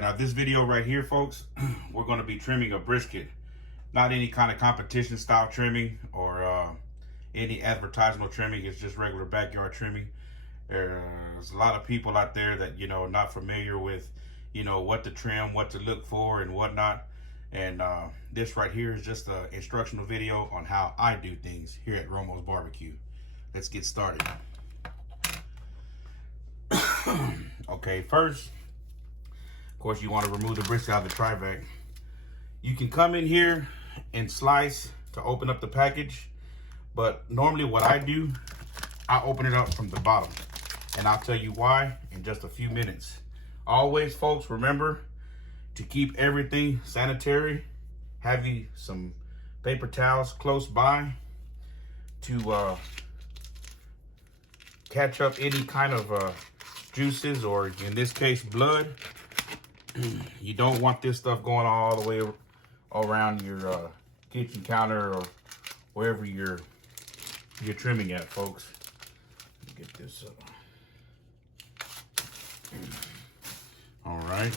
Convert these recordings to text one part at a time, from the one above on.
right, now this video right here, folks, we're going to be trimming a brisket. Not any kind of competition style trimming or any advertisement trimming. It's just regular backyard trimming. There's a lot of people out there that, not familiar with, what to trim, what to look for and whatnot. And this right here is just an instructional video on how I do things here at Romo's Barbecue. Let's get started. Okay, first, of course, you want to remove the brisket out of the tri-vac. You can come in here and slice to open up the package, but normally what I do, I open it up from the bottom, and I'll tell you why in just a few minutes. Always, folks, remember to keep everything sanitary. Have you some paper towels close by to catch up any kind of juices, or in this case, blood. You don't want this stuff going all the way around your kitchen counter or wherever you're trimming at, folks. Get this up. All right,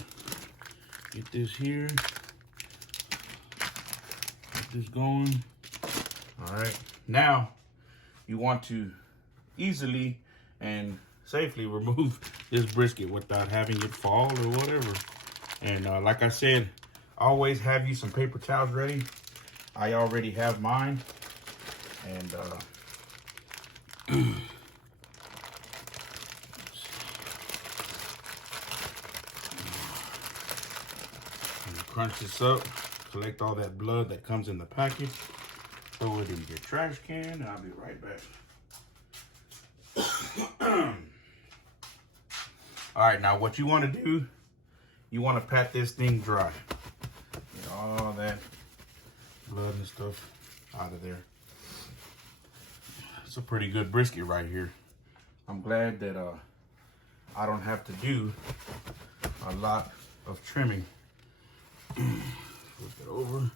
get this here. Get this going. All right, now you want to easily and safely remove this brisket without having it fall or whatever. And like I said, always have you some paper towels ready. I already have mine. And crunch this up, collect all that blood that comes in the package, throw it in your trash can, and I'll be right back. All right, now what you want to do, you want to pat this thing dry. Get all that blood and stuff out of there. It's a pretty good brisket right here. I'm glad that I don't have to do a lot of trimming. Flip it over.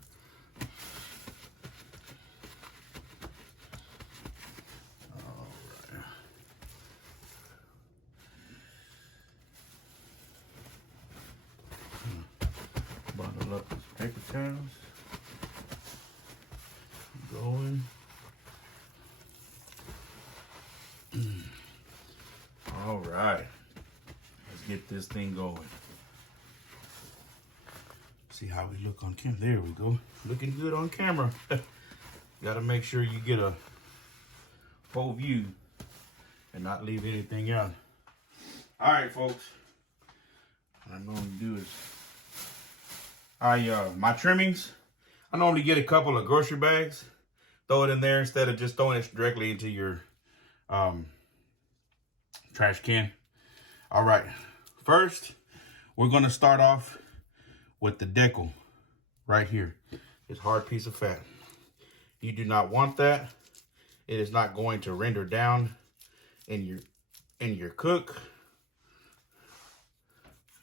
Bundle up these paper towels. Going. All right. Let's get this thing going. See how we look on camera. There we go. Looking good on camera. Got to make sure you get a full view and not leave anything out. All right, folks. What I normally do is my trimmings, I normally get a couple of grocery bags, throw it in there instead of just throwing it directly into your trash can. All right, first we're gonna start off with the decal right here. This hard piece of fat. You do not want that. It is not going to render down in your cook.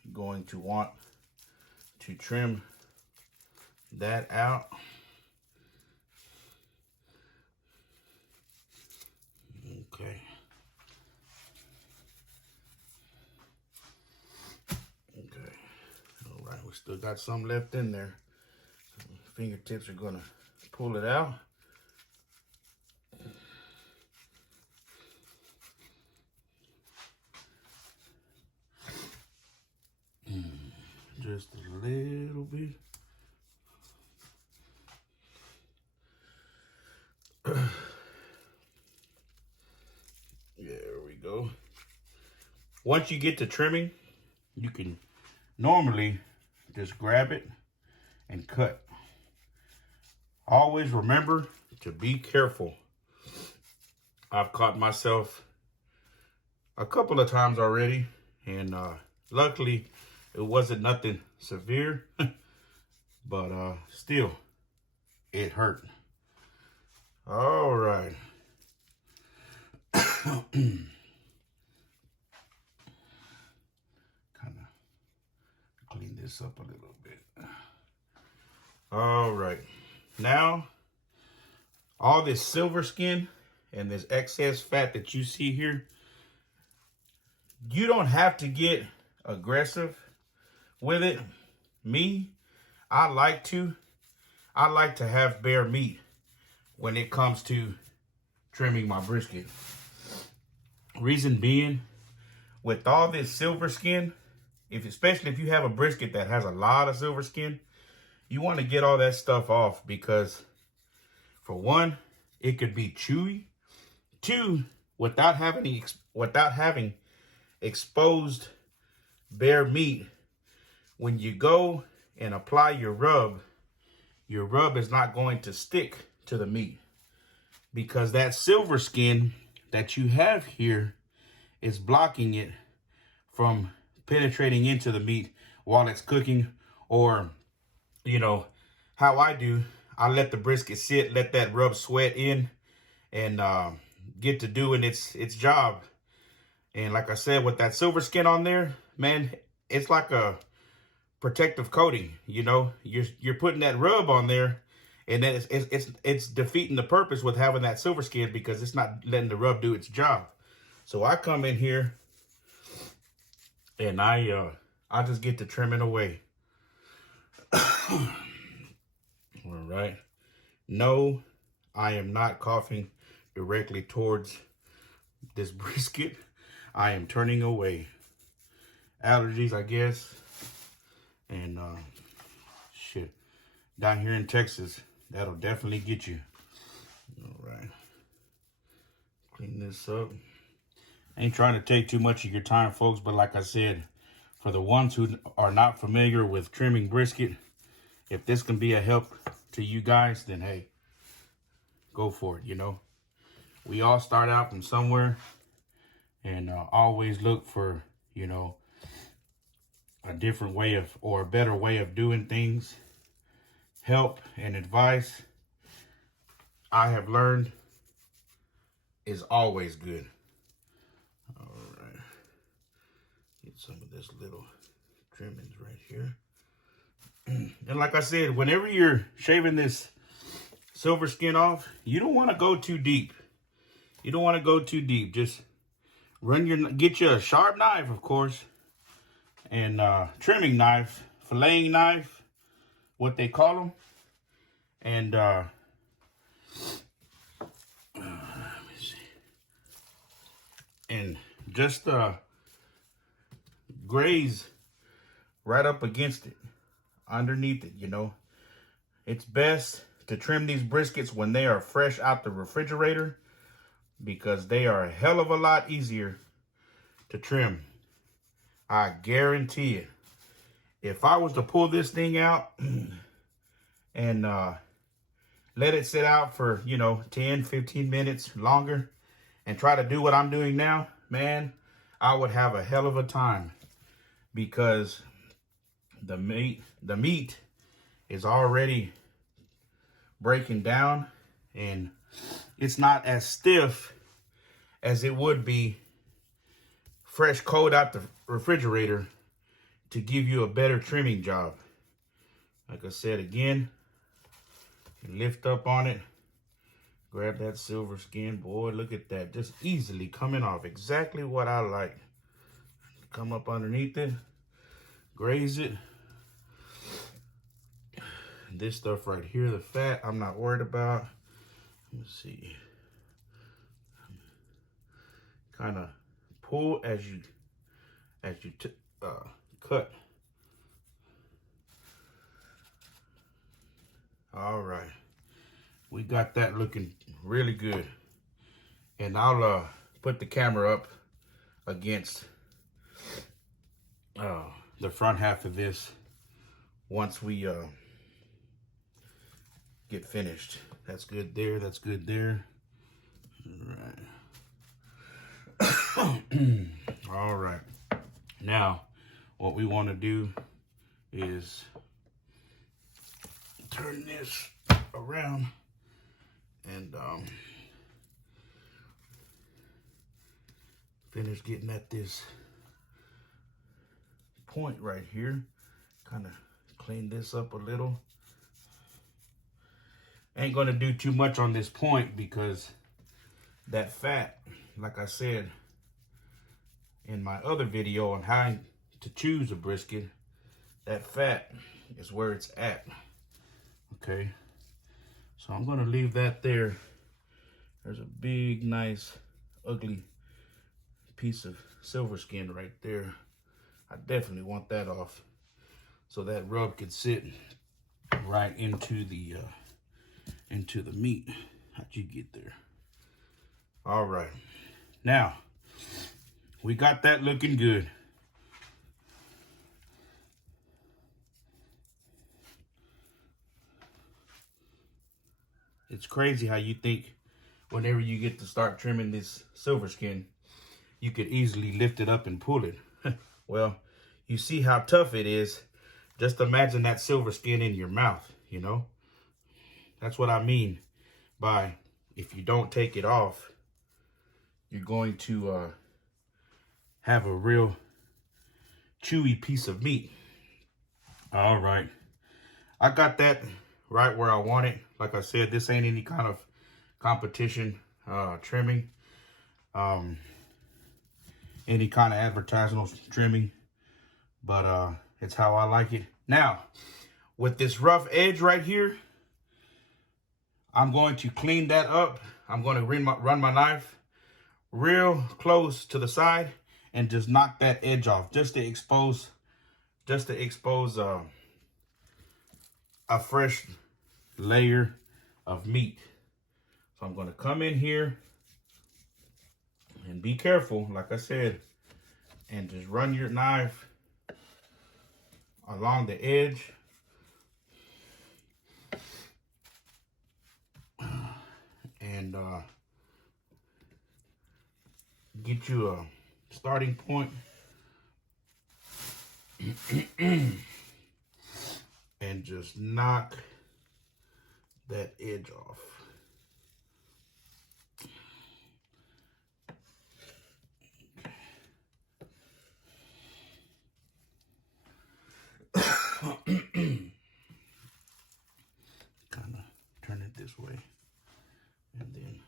You're going to want to trim that out. Okay. Okay. All right, we still got some left in there. So fingertips are gonna pull it out. Just a little bit. There we go. Once you get to trimming, you can normally just grab it and cut. Always remember to be careful. I've caught myself a couple of times already, and luckily it wasn't nothing severe, but still, it hurt. All right. Kind of clean this up a little bit. All right. Now, all this silver skin and this excess fat that you see here, you don't have to get aggressive with it, I like to have bare meat when it comes to trimming my brisket. Reason being, with all this silver skin, especially if you have a brisket that has a lot of silver skin, you want to get all that stuff off, because for one, it could be chewy. Two, without having exposed bare meat, when you go and apply your rub is not going to stick to the meat, because that silver skin that you have here is blocking it from penetrating into the meat while it's cooking. Or, you know, how I do, I let the brisket sit, let that rub sweat in, and get to doing its job. And like I said, with that silver skin on there, man, it's like a protective coating. You know, you're putting that rub on there, and then it's defeating the purpose with having that silver skin, because it's not letting the rub do its job. So I come in here and I just get to trimming away. All right. No, I am not coughing directly towards this brisket. I am turning away. Allergies, I guess. And shit, down here in Texas, that'll definitely get you. All right. Clean this up. Ain't trying to take too much of your time, folks, but like I said, for the ones who are not familiar with trimming brisket, if this can be a help to you guys, then hey, go for it. You know, we all start out from somewhere, and always look for, you know, a different way of, or a better way of doing things. Help and advice, I have learned, is always good. All right, get some of this little trimmings right here. And like I said, whenever you're shaving this silver skin off, you don't want to go too deep. You don't want to go too deep. Just get you a sharp knife, of course, and trimming knife, filleting knife, what they call them. And let me see. And just graze right up against it, underneath it. You know, it's best to trim these briskets when they are fresh out the refrigerator, because they are a hell of a lot easier to trim. I guarantee it. If I was to pull this thing out and let it sit out for, you know, 10, 15 minutes longer and try to do what I'm doing now, man, I would have a hell of a time, because the meat is already breaking down, and it's not as stiff as it would be fresh cold out the refrigerator to give you a better trimming job. Like I said, again, lift up on it, grab that silver skin. Boy, look at that, just easily coming off. Exactly what I like. Come up underneath it, graze it. This stuff right here, the fat, I'm not worried about. Let me see. Kind of pull as you cut. All right, we got that looking really good. And I'll put the camera up against the front half of this once we get finished. That's good there, that's good there. All right. All right, now what we want to do is turn this around and finish getting at this point right here. Kind of clean this up a little. Ain't gonna do too much on this point, because that fat, like I said in my other video on how to choose a brisket, that fat is where it's at. Okay, so I'm gonna leave that there. There's a big, nice, ugly piece of silver skin right there. I definitely want that off so that rub could sit right into the meat. How'd you get there? All right, now we got that looking good. It's crazy how you think whenever you get to start trimming this silver skin, you could easily lift it up and pull it. Well, you see how tough it is. Just imagine that silver skin in your mouth, you know? That's what I mean by if you don't take it off, you're going to have a real chewy piece of meat. All right. I got that right where I want it. Like I said, this ain't any kind of competition trimming. Any kind of advertising trimming. But it's how I like it. Now, with this rough edge right here, I'm going to clean that up. I'm going to run my knife real close to the side and just knock that edge off, just to expose a fresh layer of meat. So I'm going to come in here and be careful, like I said, and just run your knife along the edge. And get you a starting point. And just knock that edge off. Kind of turn it this way, and then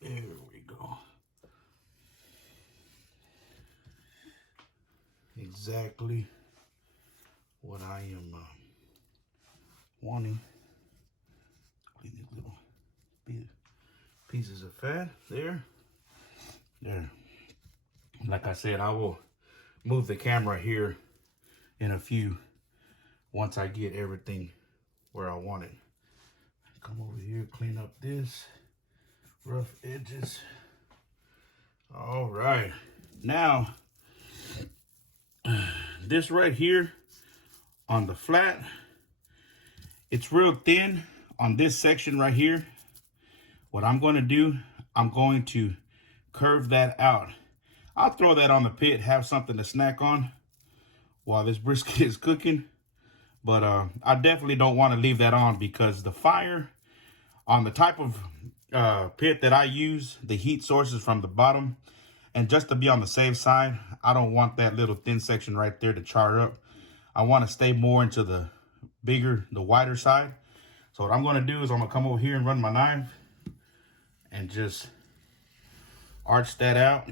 there we go. Exactly what I am wanting. Clean these little pieces of fat there. Like I said, I will move the camera here in a few once I get everything where I want it. Come over here, clean up this rough edges. All right, now this right here on the flat, it's real thin on this section right here. What I'm going to do, I'm going to curve that out. I'll throw that on the pit, have something to snack on while this brisket is cooking. But I definitely don't want to leave that on, because the fire on the type of pit that I use, the heat source is from the bottom. And just to be on the safe side, I don't want that little thin section right there to char up. I want to stay more into the wider side. So what I'm going to do is I'm going to come over here and run my knife and just arch that out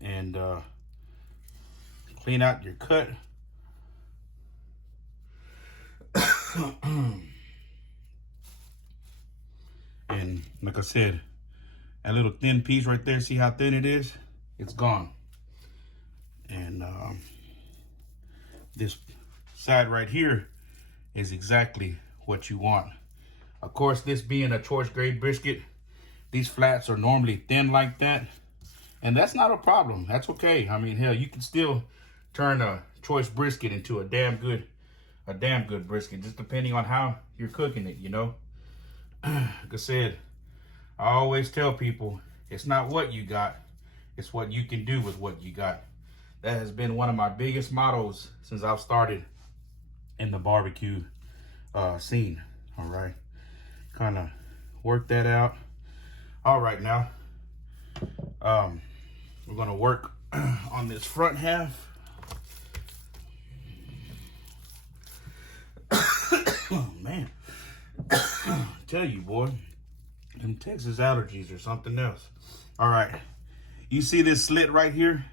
and clean out your cut. And like I said, that little thin piece right there, see how thin it is? It's gone. And this side right here is exactly what you want. Of course, this being a choice grade brisket, these flats are normally thin like that. And that's not a problem. That's okay. I mean, hell, you can still turn a choice brisket into a damn good brisket, just depending on how you're cooking it, you know? Like I said, I always tell people, it's not what you got, it's what you can do with what you got. That has been one of my biggest mottos since I've started in the barbecue scene. All right, kind of work that out. All right, now we're gonna work on this front half. Oh, man. Tell you, boy, them Texas allergies or something else. All right. You see this slit right here?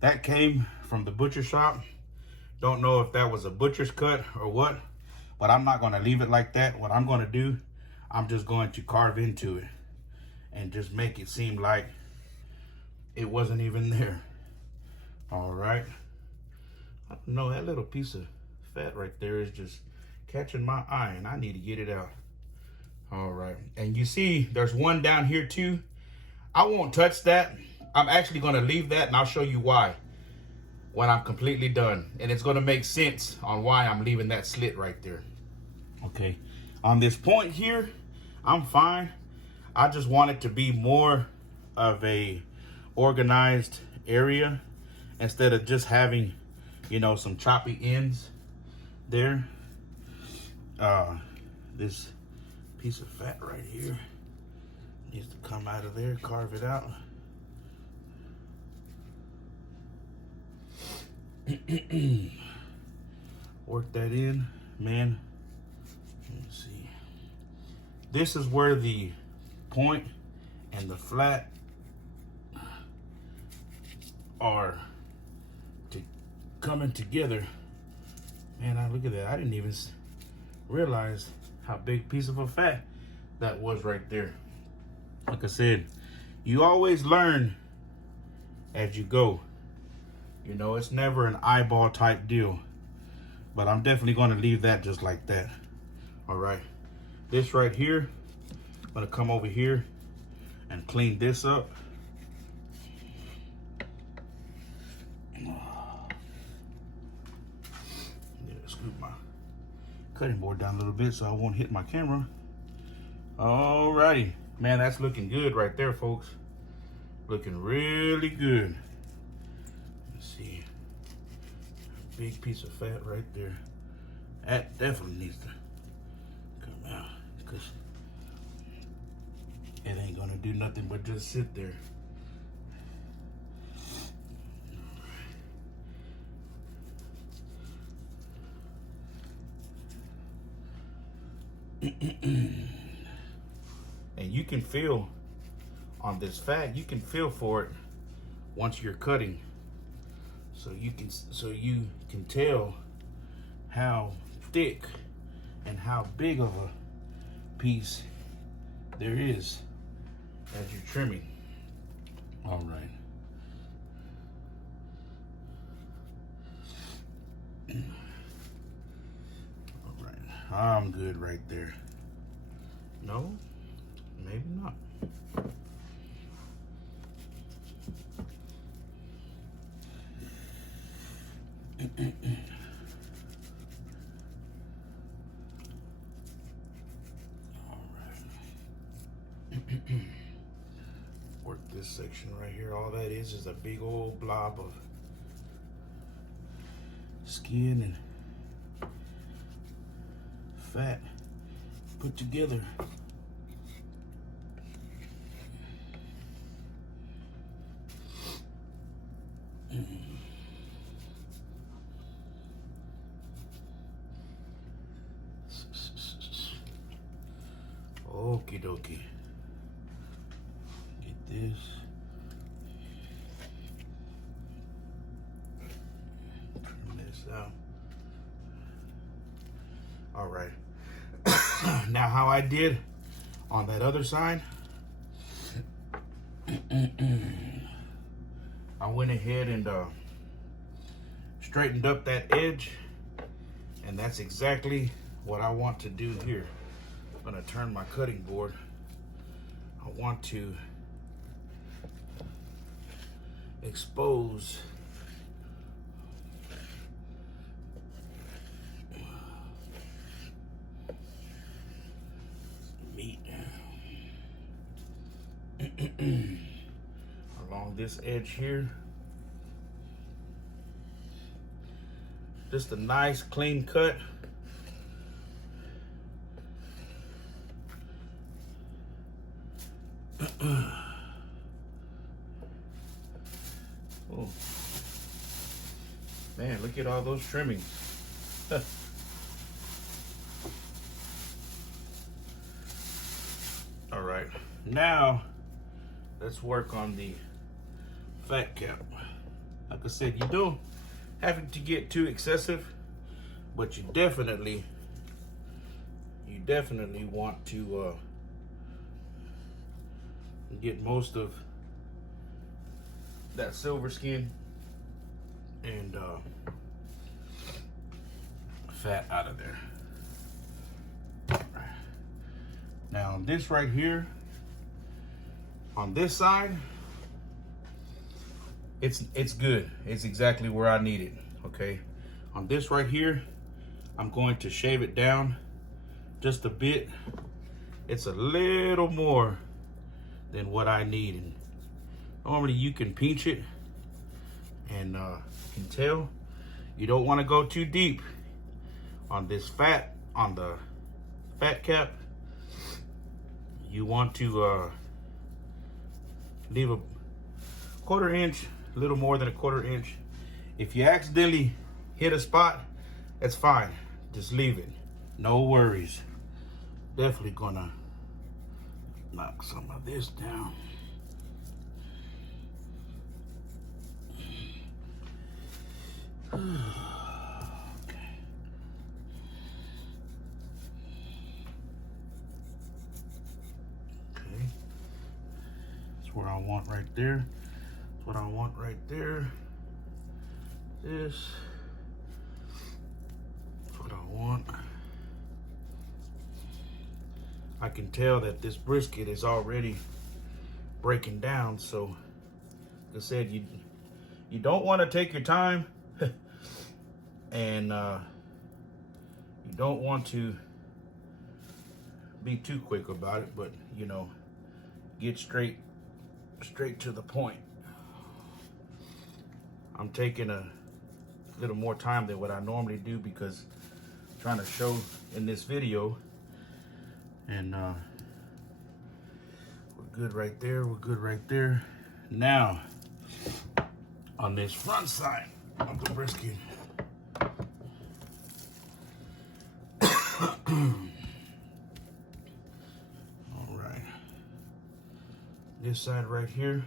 That came from the butcher shop. Don't know if that was a butcher's cut or what, but I'm not going to leave it like that. What I'm going to do, I'm just going to carve into it and just make it seem like it wasn't even there. All right. I don't know, that little piece of fat right there is just catching my eye, and I need to get it out. All right. And you see there's one down here too. I won't touch that. I'm actually going to leave that, and I'll show you why when I'm completely done. And it's going to make sense on why I'm leaving that slit right there. Okay. On this point here, I'm fine. I just want it to be more of a organized area instead of just having, you know, some choppy ends there. This piece of fat right here needs to come out of there, carve it out. Work that in, man. Let me see. This is where the point and the flat are coming together. Man, look at that. I didn't even realize how big piece of a fat that was right there. Like I said, you always learn as you go. You know, it's never an eyeball type deal, but I'm definitely going to leave that just like that. All right, this right here, I'm going to come over here and clean this up. Scoop my cutting board down a little bit so I won't hit my camera. All righty, man, that's looking good right there, folks. Looking really good. Let's see, big piece of fat right there. That definitely needs to come out because it ain't gonna do nothing but just sit there. And you can feel on this fat, you can feel for it once you're cutting, so you can tell how thick and how big of a piece there is as you're trimming. All right. I'm good right there. No, maybe not. All right. Work this section right here. All that is a big old blob of skin and fat put together. Okie dokie. Get this. Trim this out. All right. Now how I did on that other side, I went ahead and straightened up that edge, and that's exactly what I want to do here. I'm gonna turn my cutting board. I want to expose meat along this edge here. Just a nice clean cut. Oh man, look at all those trimmings. right, now let's work on the fat cap. Like I said, you don't have to get too excessive, but you definitely want to get most of that silver skin and fat out of there. Now on this right here, on this side, it's good. It's exactly where I need it, okay? On this right here, I'm going to shave it down just a bit. It's a little more than what I need. And normally you can pinch it and you can tell you don't want to go too deep on this fat, on the fat cap. You want to leave a 1/4 inch, a little more than a 1/4 inch. If you accidentally hit a spot, that's fine. Just leave it. No worries. Definitely gonna knock some of this down. Okay. Okay. That's where I want right there. That's what I want right there. This. That's what I want. I can tell that this brisket is already breaking down, so like I said, you don't want to take your time and you don't want to be too quick about it, but you know, get straight to the point. I'm taking a little more time than what I normally do because I'm trying to show in this video. And we're good right there. We're good right there. Now, on this front side of the brisket, all right. This side right here,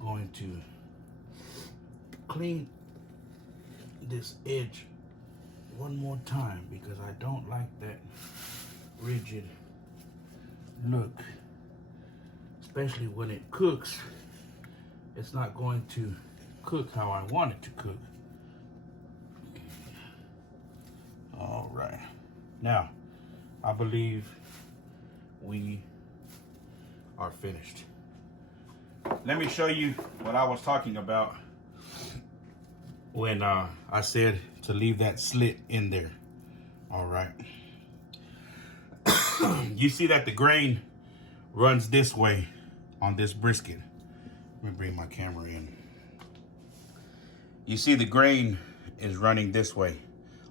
going to clean this edge one more time because I don't like that rigid look, especially when it cooks. It's not going to cook how I want it to cook. All right, now I believe we are finished. Let me show you what I was talking about when I said to leave that slit in there. All right. You see that the grain runs this way on this brisket. Let me bring my camera in. You see the grain is running this way.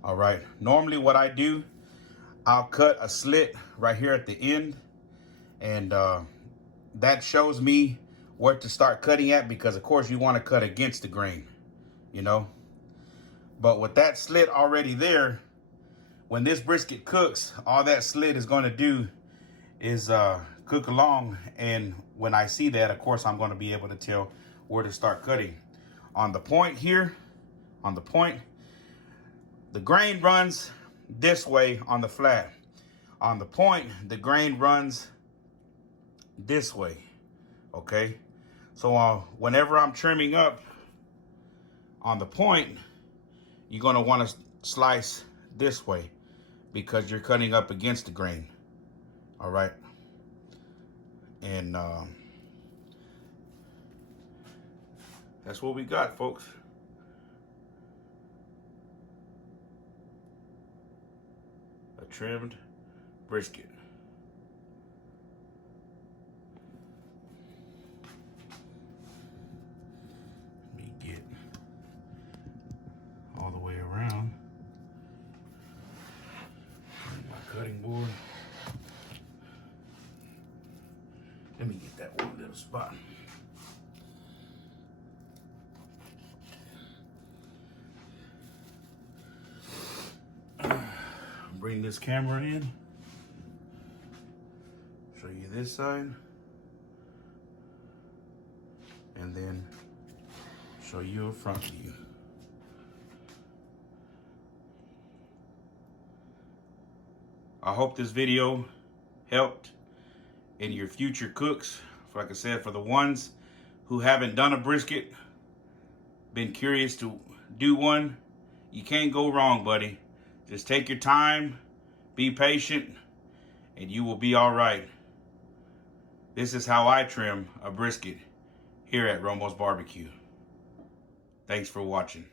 All right. Normally what I do, I'll cut a slit right here at the end, and that shows me where to start cutting at, because of course you want to cut against the grain, you know. But with that slit already there, when this brisket cooks, all that slit is going to do is cook along. And when I see that, of course, I'm going to be able to tell where to start cutting. On the point here, on the point, the grain runs this way on the flat. On the point, the grain runs this way, okay? So whenever I'm trimming up on the point, you're going to want to slice this way because you're cutting up against the grain. All right. And that's what we got, folks. A trimmed brisket. Let me get all the way around. My cutting board. Let me get that one little spot. bring this camera in. Show you this side. And then show you a front view. I hope this video helped in your future cooks. Like I said, for the ones who haven't done a brisket, been curious to do one, you can't go wrong, buddy. Just take your time, be patient, and you will be all right. This is how I trim a brisket here at Romo's Barbecue. Thanks for watching.